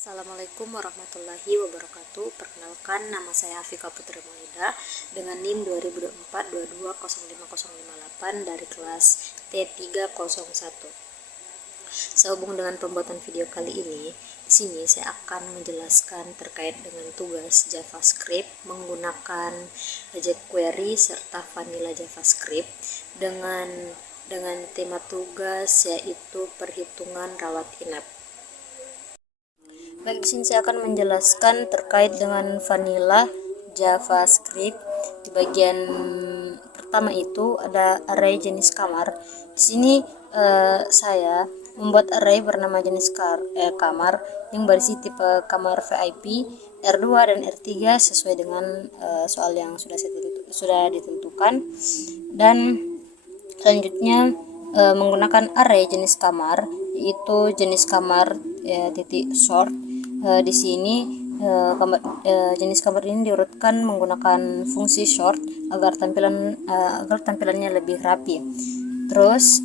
Assalamualaikum warahmatullahi wabarakatuh. Perkenalkan, nama saya Afika Putri Maulida dengan NIM 2024220508 dari kelas T301. Sehubung dengan pembuatan video kali ini, di sini saya akan menjelaskan terkait dengan tugas JavaScript menggunakan jQuery serta vanilla JavaScript dengan tema tugas yaitu perhitungan rawat inap. Baik, di sini saya akan menjelaskan terkait dengan vanilla JavaScript. Di bagian pertama itu ada array jenis kamar. Di sini saya membuat array bernama jenis kamar yang berisi tipe kamar VIP, R2 dan R3 sesuai dengan soal yang sudah ditentukan. Dan selanjutnya menggunakan array jenis kamar, yaitu jenis kamar titik short. Di sini jenis kamar ini diurutkan menggunakan fungsi short agar tampilannya lebih rapi. Terus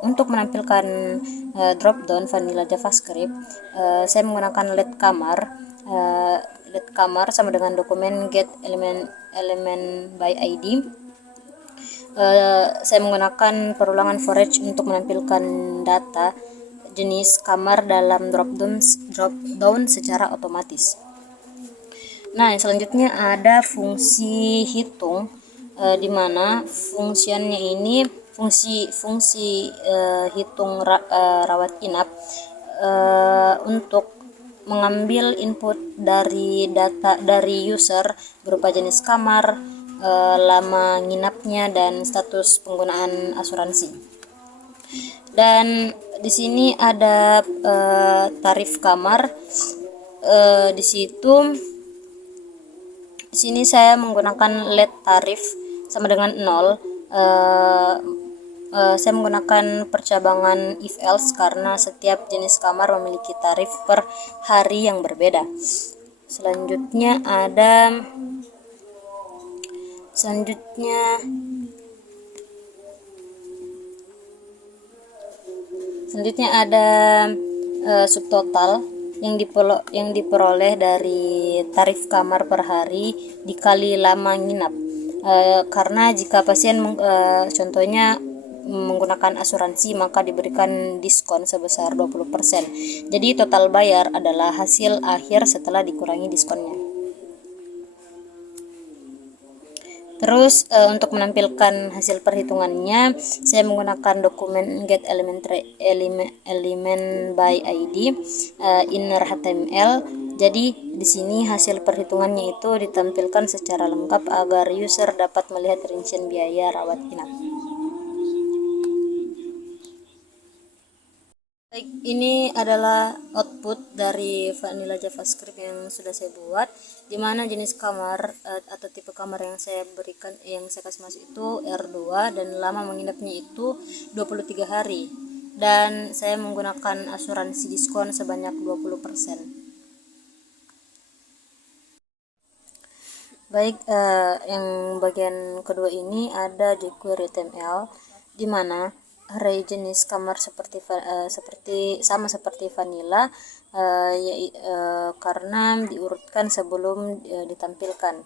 untuk menampilkan drop down vanilla JavaScript, saya menggunakan let kamar sama dengan dokumen get element by ID. Saya menggunakan perulangan for each untuk menampilkan data jenis kamar dalam drop down secara otomatis. Nah, selanjutnya ada fungsi hitung, di mana fungsinya ini fungsi hitung rawat inap untuk mengambil input dari data dari user berupa jenis kamar, lama nginapnya, dan status penggunaan asuransi. Dan di sini ada tarif kamar. Di sini saya menggunakan let tarif sama dengan 0. Saya menggunakan percabangan if else karena setiap jenis kamar memiliki tarif per hari yang berbeda. Selanjutnya ada subtotal yang diperoleh dari tarif kamar per hari dikali lama nginap. Karena jika pasien contohnya menggunakan asuransi, maka diberikan diskon sebesar 20%. Jadi total bayar adalah hasil akhir setelah dikurangi diskonnya. Terus untuk menampilkan hasil perhitungannya, saya menggunakan dokumen get element by ID inner HTML. Jadi di sini hasil perhitungannya itu ditampilkan secara lengkap agar user dapat melihat rincian biaya rawat inap. Baik, ini adalah output dari vanilla JavaScript yang sudah saya buat, di mana jenis kamar atau tipe kamar yang saya kasih masuk itu R2 dan lama menginapnya itu 23 hari, dan saya menggunakan asuransi diskon sebanyak 20%. Baik, yang bagian kedua ini ada jQuery HTML, di mana array jenis kamar seperti vanilla, karena diurutkan sebelum ditampilkan.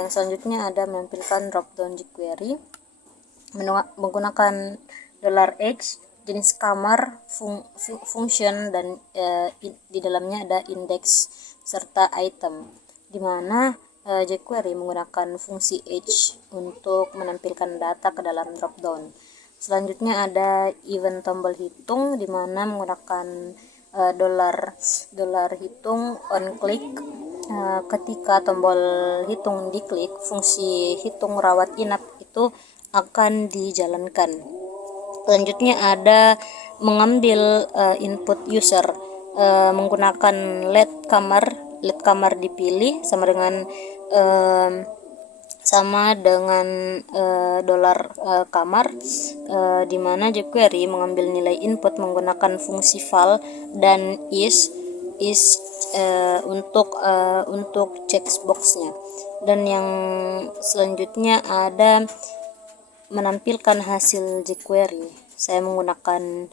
Yang selanjutnya ada menampilkan dropdown jQuery menggunakan $h jenis kamar function, dan di dalamnya ada index serta item, di mana jQuery menggunakan fungsi h untuk menampilkan data ke dalam dropdown. Selanjutnya ada event tombol hitung, di mana menggunakan dollar hitung on click. Ketika tombol hitung diklik, fungsi hitung rawat inap itu akan dijalankan. Selanjutnya ada mengambil input user menggunakan let kamar dipilih sama dengan dollar kamar, di mana jQuery mengambil nilai input menggunakan fungsi val dan is untuk checkboxnya. Dan yang selanjutnya ada menampilkan hasil jQuery. Saya menggunakan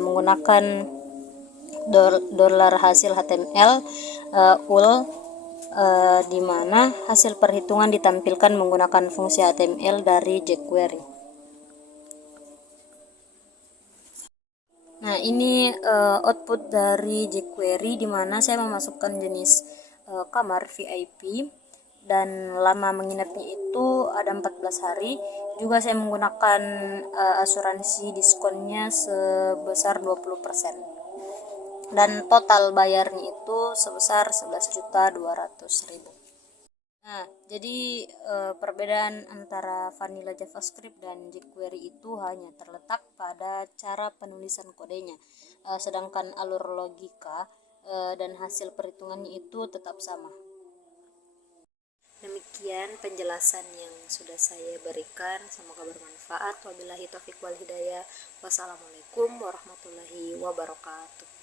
menggunakan dolar hasil HTML UL, di mana hasil perhitungan ditampilkan menggunakan fungsi HTML dari jQuery. Nah, ini output dari jQuery, di mana saya memasukkan jenis kamar VIP dan lama menginapnya itu ada 14 hari. Juga saya menggunakan asuransi diskonnya sebesar 20%. Dan total bayarnya itu sebesar 11.200.000. Nah, jadi perbedaan antara vanilla JavaScript dan jQuery itu hanya terletak pada cara penulisan kodenya, sedangkan alur logika dan hasil perhitungannya itu tetap sama. Demikian penjelasan yang sudah saya berikan, semoga bermanfaat. Wabillahi taufiq wal hidayah. Wassalamualaikum warahmatullahi wabarakatuh.